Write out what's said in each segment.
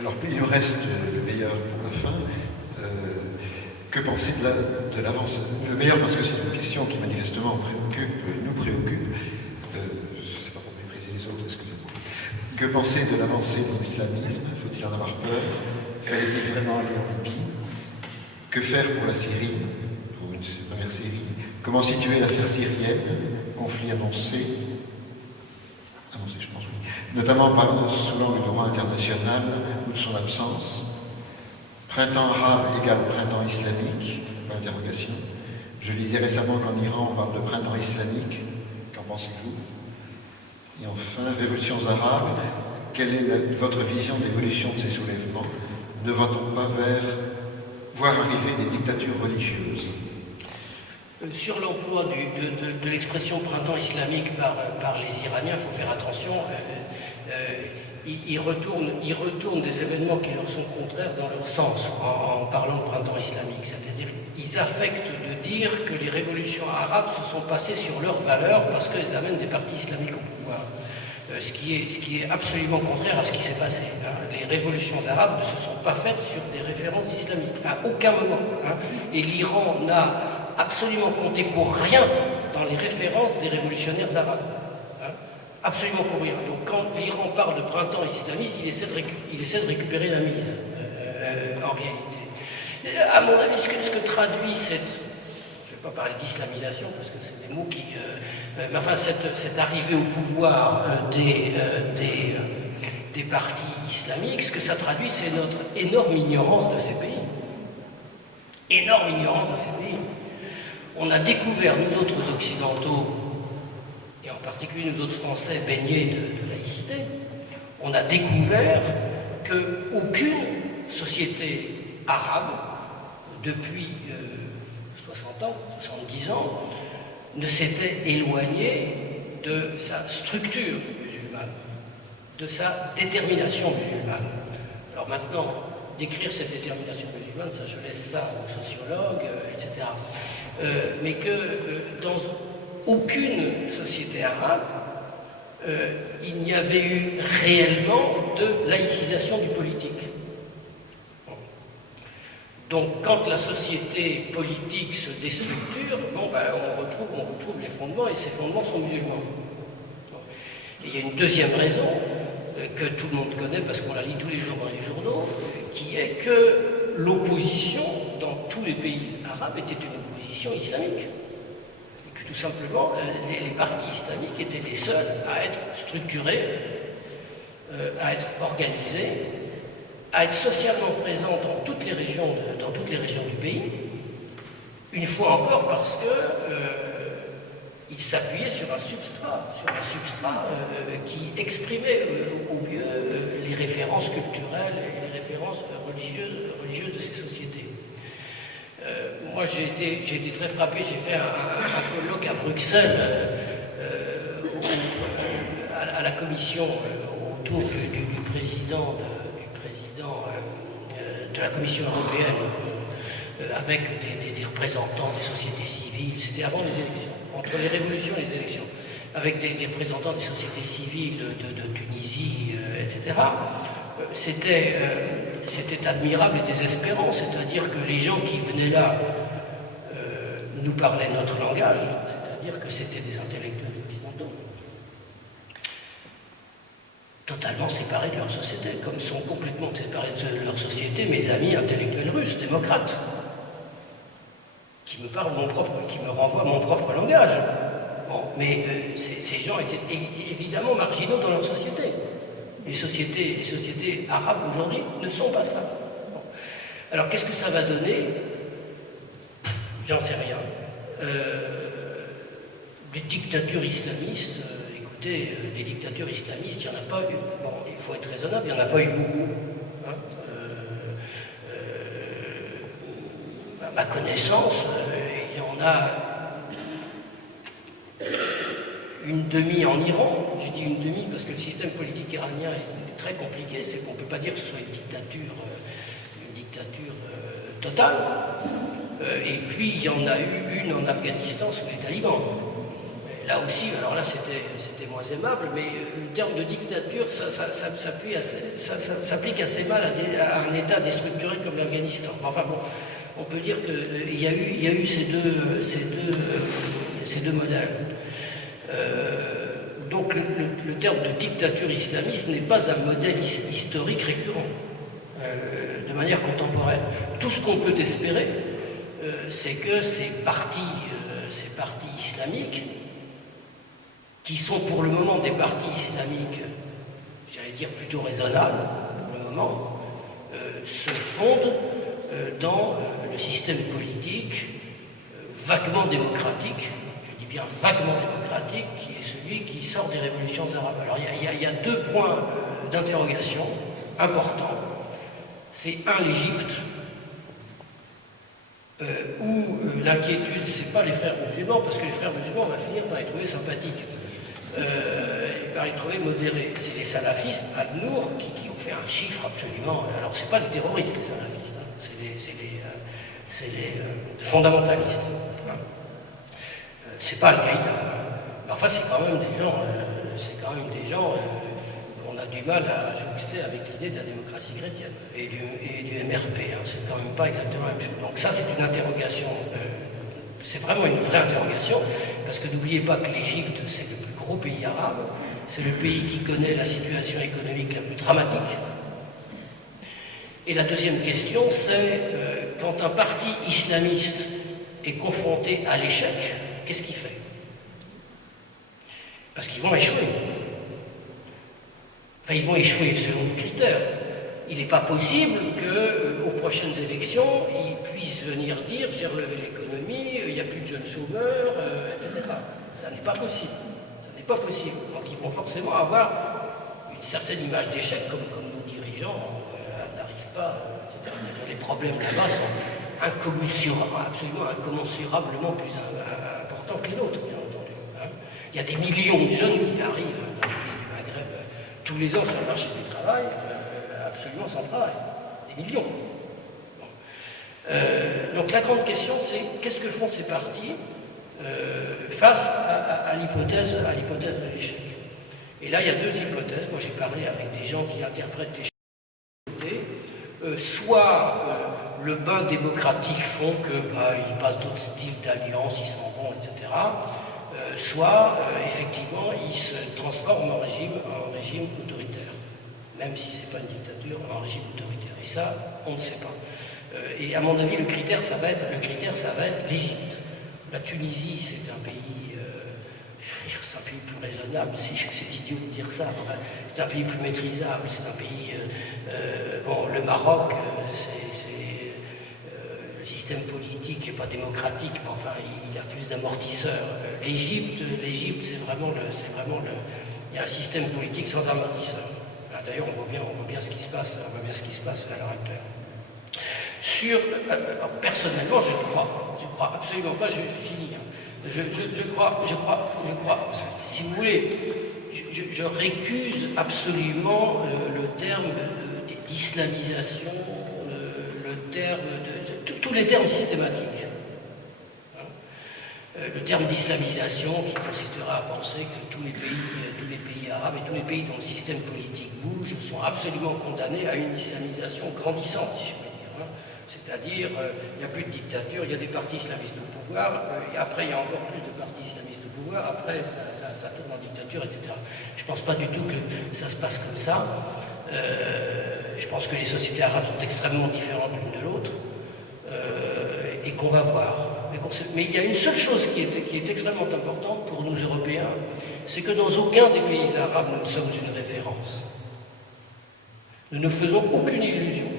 Alors, il nous reste le meilleur pour la fin. Que penser de l'avance? Le meilleur parce que c'est une question qui manifestement nous préoccupe. Je ne sais pas pour mépriser les autres, excusez-moi. Que penser de l'avancée de l'islamisme? Faut-il en avoir peur? Fallait-il vraiment aller en Libye? Que faire pour la Syrie, pour une première série? Comment situer l'affaire syrienne, conflit annoncé, je pense, oui, notamment sous l'angle du droit international ou de son absence? Printemps arabe égale printemps islamique? Interrogation. Je lisais récemment qu'en Iran on parle de printemps islamique. Qu'en pensez-vous? Et enfin, révolutions arabes. Quelle est votre vision de l'évolution de ces soulèvements? Ne va-t-on pas voir arriver des dictatures religieuses? Sur l'emploi de l'expression printemps islamique par les Iraniens, il faut faire attention. Ils retournent des événements qui leur sont contraires dans leur sens en parlant de printemps islamique. C'est-à-dire qu'ils affectent de dire que les révolutions arabes se sont passées sur leurs valeurs parce qu'elles amènent des partis islamiques au pouvoir. Ce qui est absolument contraire à ce qui s'est passé. Les révolutions arabes ne se sont pas faites sur des références islamiques, à aucun moment. Et l'Iran n'a absolument compté pour rien dans les références des révolutionnaires arabes. Absolument pour rien. Donc quand l'Iran parle de printemps islamiste, il essaie de récupérer la mise, en réalité. À mon avis, ce que traduit cette... Je ne vais pas parler d'islamisation, parce que c'est des mots qui... mais enfin, cette arrivée au pouvoir des partis islamiques, ce que ça traduit, c'est notre énorme ignorance de ces pays. Énorme ignorance de ces pays. On a découvert, nous autres occidentaux, et en particulier nous autres Français baignés de laïcité, on a découvert qu'aucune société arabe, depuis 60 ans, 70 ans, ne s'était éloignée de sa structure musulmane, de sa détermination musulmane. Alors maintenant, décrire cette détermination musulmane, ça je laisse ça aux sociologues, etc. Mais que dans aucune société arabe, il n'y avait eu réellement de laïcisation du politique. Donc, quand la société politique se déstructure, on retrouve les fondements, et ces fondements sont musulmans. Et il y a une deuxième raison que tout le monde connaît, parce qu'on la lit tous les jours dans les journaux, qui est que l'opposition dans tous les pays arabes était une opposition islamique. Et que tout simplement, les partis islamiques étaient les seuls à être structurés, à être organisés, à être socialement présents dans toutes les régions du pays, une fois encore parce qu'ils s'appuyaient sur un substrat qui exprimait au mieux les références culturelles et les références religieuses de ces sociétés. Moi, j'ai été très frappé, j'ai fait un colloque à Bruxelles à la commission autour du président de la Commission européenne avec des représentants des sociétés civiles, c'était avant les élections, entre les révolutions et les élections, avec des représentants des sociétés civiles de Tunisie, etc. C'était admirable et désespérant, c'est-à-dire que les gens qui venaient là nous parlaient notre langage, c'est-à-dire que c'était des intellectuels occidentaux, totalement séparés de leur société, comme sont complètement séparés de leur société mes amis intellectuels russes, démocrates, qui me renvoient mon propre langage. Bon, mais ces gens étaient évidemment marginaux dans leur société. Les sociétés arabes aujourd'hui ne sont pas ça. Bon. Alors qu'est-ce que ça va donner? J'en sais rien. Des dictatures islamistes, écoutez, les dictatures islamistes, il n'y en a pas eu. Bon, il faut être raisonnable, il n'y en a pas eu beaucoup. Hein. À ma connaissance, il y en a une demi en Iran. J'ai dit une demi parce que le système politique iranien est très compliqué. C'est qu'on ne peut pas dire que ce soit une dictature totale. Et puis il y en a eu une en Afghanistan sous les talibans. là aussi, alors là c'était moins aimable, mais le terme de dictature, ça s'applique assez mal à un État déstructuré comme l'Afghanistan. Enfin bon, on peut dire qu'il y a eu ces deux modèles. Donc le terme de dictature islamiste n'est pas un modèle historique récurrent, de manière contemporaine. Tout ce qu'on peut espérer, c'est que ces partis islamiques, qui sont pour le moment des partis islamiques, j'allais dire plutôt raisonnables, pour le moment, se fondent dans le système politique vaguement démocratique, je dis bien vaguement démocratique, qui est celui qui sort des révolutions arabes. Alors il y a deux points d'interrogation importants. C'est l'Égypte, où l'inquiétude, c'est pas les frères musulmans, parce que les frères musulmans, on va finir par les trouver sympathiques, et par les trouver modérés. C'est les salafistes, Al-Nour, qui ont fait un chiffre absolument... Alors, c'est pas les terroristes, les salafistes, hein, c'est les fondamentalistes. Hein. C'est pas Al-Qaïda. Mais enfin, c'est quand même des gens... on a du mal à jouxter avec l'idée de la démocratie chrétienne et du MRP. Hein. C'est quand même pas exactement la même chose. Donc ça, c'est une interrogation, c'est vraiment une vraie interrogation, parce que n'oubliez pas que l'Égypte, c'est le plus gros pays arabe, c'est le pays qui connaît la situation économique la plus dramatique. Et la deuxième question, c'est quand un parti islamiste est confronté à l'échec, qu'est-ce qu'il fait? Parce qu'ils vont échouer. Enfin, ils vont échouer selon nos critères. Il n'est pas possible qu'aux prochaines élections, ils puissent venir dire « j'ai relevé l'économie, il n'y a plus de jeunes chômeurs, etc. » Ça n'est pas possible. Ça n'est pas possible. Donc ils vont forcément avoir une certaine image d'échec, comme nos dirigeants n'arrivent pas, etc. Les problèmes là-bas sont absolument incommensurablement plus importants que les nôtres, bien entendu. Hein. Il y a des millions de jeunes qui arrivent dans les pays du Maghreb tous les ans sur le marché du travail, absolument sans travail. Des millions. Bon. Donc la grande question, c'est qu'est-ce que font ces partis face à l'hypothèse de l'échec? Et là, il y a deux hypothèses. Moi, j'ai parlé avec des gens qui interprètent l'échec. Soit le bain démocratique font qu'ils passent d'autres styles d'alliance, ils s'en vont, etc. Soit, effectivement, ils se transforment en régime autoritaire. Même si ce n'est pas une dictature, en régime autoritaire. Et ça, on ne sait pas. Et à mon avis, le critère, ça va être l'Égypte. La Tunisie, c'est un pays plus raisonnable, c'est idiot de dire ça, c'est un pays plus maîtrisable, c'est un pays... le Maroc, le système politique n'est pas démocratique, mais enfin, il a plus d'amortisseurs. L'Égypte, c'est vraiment il y a un système politique sans amortisseurs. D'ailleurs, on voit bien ce qui se passe à l'heure actuelle. Personnellement, je crois absolument pas, je finis. Je crois, si vous voulez, je récuse absolument le terme d'islamisation, tous les termes systématiques. Le terme d'islamisation qui consistera à penser que tous les pays arabes et tous les pays dont le système politique bouge sont absolument condamnés à une islamisation grandissante, si je puis dire. Hein. C'est-à-dire, il n'y a plus de dictature, il y a des partis islamistes au pouvoir, et après il y a encore plus de partis islamistes au pouvoir, après ça tourne en dictature, etc. Je ne pense pas du tout que ça se passe comme ça. Je pense que les sociétés arabes sont extrêmement différentes l'une de l'autre, et qu'on va voir. Mais il y a une seule chose qui est extrêmement importante pour nous Européens, c'est que dans aucun des pays arabes nous ne sommes une référence. Nous ne faisons aucune illusion.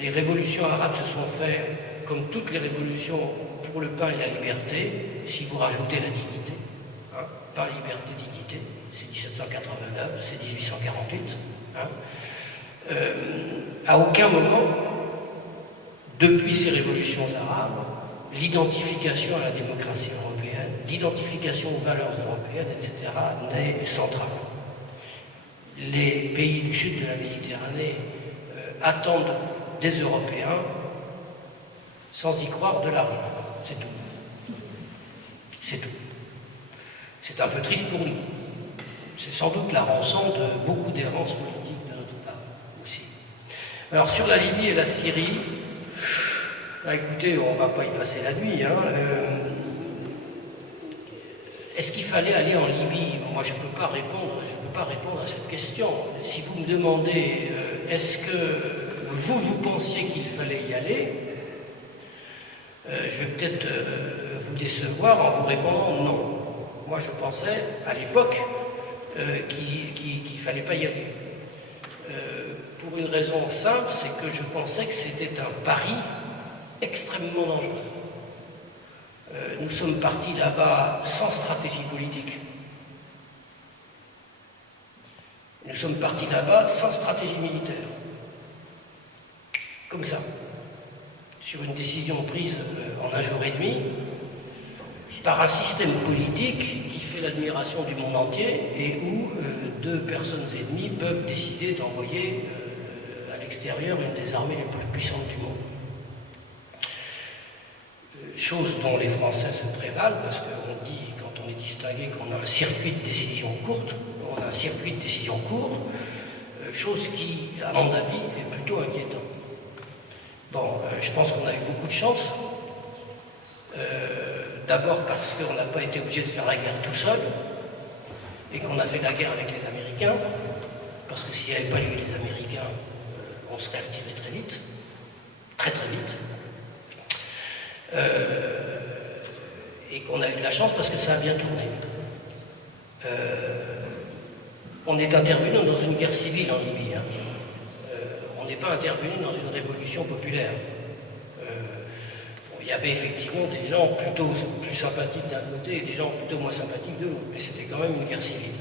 Les révolutions arabes se sont faites, comme toutes les révolutions, pour le pain et la liberté, si vous rajoutez la dignité. Hein, pain, liberté, dignité, c'est 1789, c'est 1848. Hein. À aucun moment, depuis ces révolutions arabes, l'identification à la démocratie européenne, l'identification aux valeurs européennes, etc., n'est centrale. Les pays du sud de la Méditerranée attendent des Européens, sans y croire, de l'argent. C'est tout. C'est tout. C'est un peu triste pour nous. C'est sans doute la rançon de beaucoup d'errances politiques de notre part aussi. Alors sur la Libye et la Syrie, écoutez, on ne va pas y passer la nuit. Est-ce qu'il fallait aller en Libye? Moi, je ne peux pas répondre à cette question. Si vous me demandez, est-ce que vous pensiez qu'il fallait y aller, je vais peut-être vous décevoir en vous répondant non. Moi, je pensais à l'époque qu'il ne fallait pas y aller. Pour une raison simple, c'est que je pensais que c'était un pari extrêmement dangereux. Nous sommes partis là-bas sans stratégie politique. Nous sommes partis là-bas sans stratégie militaire. Comme ça. Sur une décision prise en un jour et demi, par un système politique qui fait l'admiration du monde entier et où deux personnes ennemies peuvent décider d'envoyer à l'extérieur une des armées les plus puissantes du monde. Chose dont les Français se prévalent, parce qu'on dit, quand on est distingué, qu'on a un circuit de décision courte, on a un circuit de décision court, chose qui, à mon avis, est plutôt inquiétante. Bon, je pense qu'on a eu beaucoup de chance. D'abord parce qu'on n'a pas été obligé de faire la guerre tout seul, et qu'on a fait la guerre avec les Américains, parce que s'il n'y avait pas eu les Américains, on serait retiré très vite, très très vite. Et qu'on a eu de la chance parce que ça a bien tourné. On est intervenu dans une guerre civile en Libye. On n'est pas intervenu dans une révolution populaire. Il y avait effectivement des gens plutôt plus sympathiques d'un côté et des gens plutôt moins sympathiques de l'autre, mais c'était quand même une guerre civile.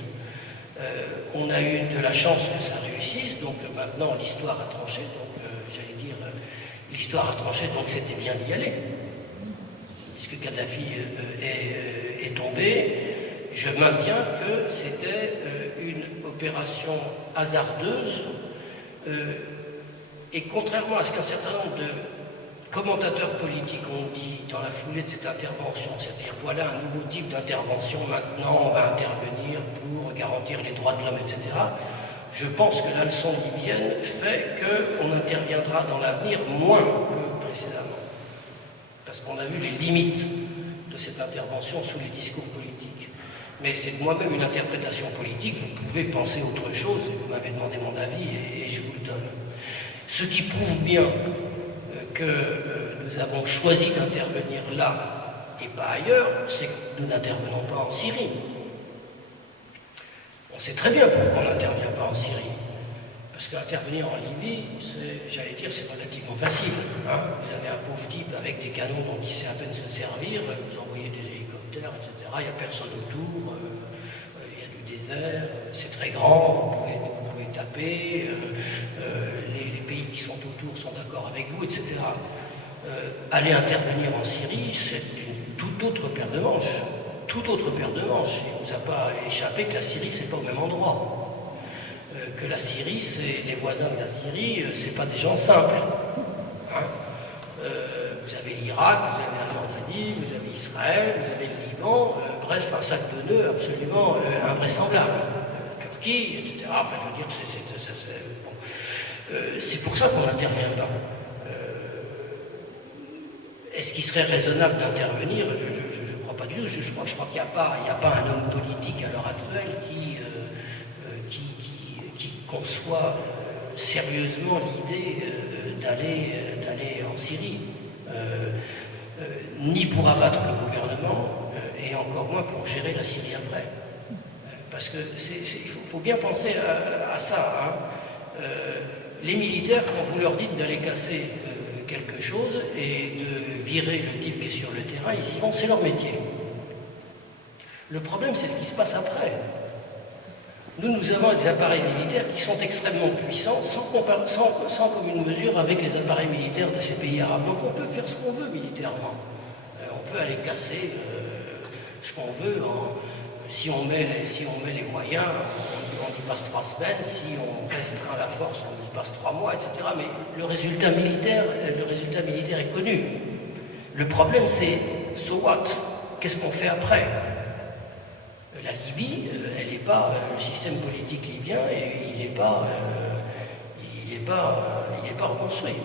On a eu de la chance que ça réussisse, donc maintenant l'histoire a tranché, donc j'allais dire l'histoire a tranché, donc c'était bien d'y aller. Puisque Kadhafi est tombé, je maintiens que c'était une opération hasardeuse et contrairement à ce qu'un certain nombre de commentateurs politiques ont dit dans la foulée de cette intervention, c'est-à-dire voilà un nouveau type d'intervention, maintenant on va intervenir pour garantir les droits de l'homme, etc. Je pense que la leçon libyenne fait qu'on interviendra dans l'avenir moins que précédemment. Parce qu'on a vu les limites de cette intervention sous les discours politiques. Mais c'est moi-même une interprétation politique, vous pouvez penser autre chose, vous m'avez demandé mon avis et je vous le donne. Ce qui prouve bien que nous avons choisi d'intervenir là et pas ailleurs, c'est que nous n'intervenons pas en Syrie. On sait très bien pourquoi on n'intervient pas en Syrie. Parce qu'intervenir en Libye, j'allais dire, c'est relativement facile. Vous avez un pauvre type avec des canons dont il sait à peine se servir, vous envoyez des hélicoptères, etc. Il n'y a personne autour, il y a du désert, c'est très grand, vous pouvez taper, les pays qui sont autour sont d'accord avec vous, etc. Aller intervenir en Syrie, c'est une toute autre paire de manches. Toute autre paire de manches. Il ne vous a pas échappé que la Syrie, c'est pas au même endroit. Que la Syrie, c'est les voisins de la Syrie, c'est pas des gens simples. Vous avez l'Irak, vous avez la Jordanie, vous avez Israël, vous avez le Liban, bref, un sac de nœuds absolument invraisemblable. Turquie, etc. Enfin, je veux dire, c'est pour ça qu'on n'intervient pas. Est-ce qu'il serait raisonnable d'intervenir? Je ne crois pas du tout. Je crois qu'il n'y a pas un homme politique à l'heure actuelle qui conçoit sérieusement l'idée d'aller en Syrie, ni pour abattre le gouvernement, et encore moins pour gérer la Syrie après. Parce que il faut bien penser à ça. Les militaires, quand vous leur dites d'aller casser quelque chose et de virer le type qui est sur le terrain, ils y vont, c'est leur métier. Le problème, c'est ce qui se passe après. Nous avons des appareils militaires qui sont extrêmement puissants, sans commune mesure avec les appareils militaires de ces pays arabes. Donc on peut faire ce qu'on veut militairement. On peut aller casser ce qu'on veut. Si on met les moyens, on y passe 3 semaines. Si on restreint la force, on y passe 3 mois, etc. Mais le résultat militaire est connu. Le problème, c'est so what? Qu'est-ce qu'on fait après? Libye, elle n'est pas, le système politique libyen, et il n'est pas reconstruit.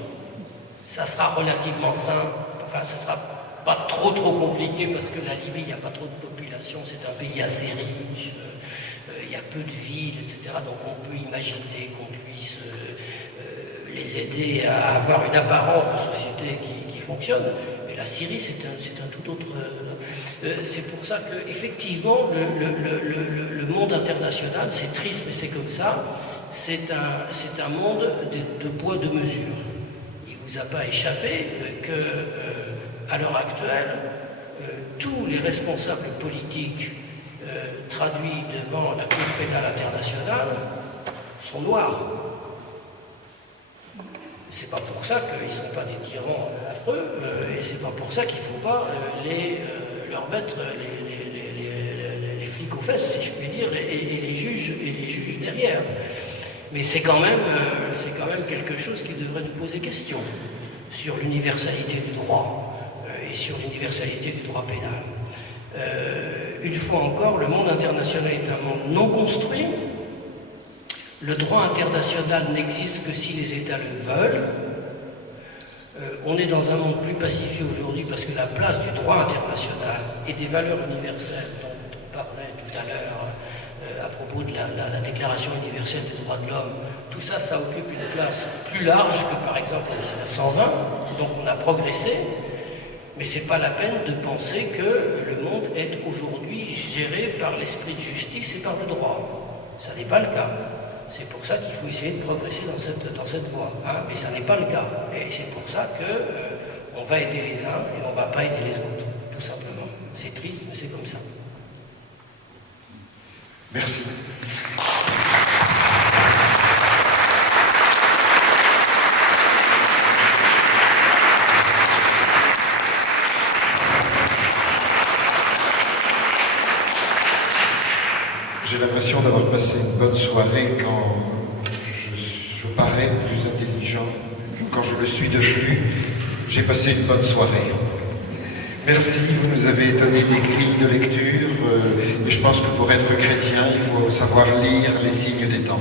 Ça sera relativement simple, enfin ça sera pas trop compliqué parce que la Libye, il n'y a pas trop de population, c'est un pays assez riche, il y a peu de villes, etc. Donc on peut imaginer qu'on puisse les aider à avoir une apparence de société qui fonctionne. Mais la Syrie, c'est un tout autre... c'est pour ça qu'effectivement, le monde international, c'est triste, mais c'est comme ça, c'est un monde de poids, de mesure. Il ne vous a pas échappé qu'à l'heure actuelle, tous les responsables politiques traduits devant la Cour pénale internationale sont noirs. C'est pas pour ça qu'ils ne sont pas des tyrans affreux, et c'est pas pour ça qu'il ne faut pas leur mettre les flics aux fesses, si je puis dire, et les juges derrière. Mais c'est quand même quelque chose qui devrait nous poser question sur l'universalité du droit et sur l'universalité du droit pénal. Une fois encore, le monde international est un monde non construit. Le droit international n'existe que si les États le veulent. On est dans un monde plus pacifié aujourd'hui parce que la place du droit international et des valeurs universelles dont on parlait tout à l'heure à propos de la Déclaration universelle des droits de l'homme, tout ça, ça occupe une place plus large que par exemple en 1920, donc on a progressé, mais ce n'est pas la peine de penser que le monde est aujourd'hui géré par l'esprit de justice et par le droit. Ça n'est pas le cas. C'est pour ça qu'il faut essayer de progresser dans cette voie. Hein, mais ça n'est pas le cas. Et c'est pour ça qu'on va aider les uns et on ne va pas aider les autres, tout simplement. C'est triste, mais c'est comme ça. Merci. J'ai l'impression d'avoir passé une bonne soirée quand je parais plus intelligent. Quand je le suis devenu, j'ai passé une bonne soirée. Merci, vous nous avez donné des grilles de lecture. Et je pense que pour être chrétien, il faut savoir lire les signes des temps.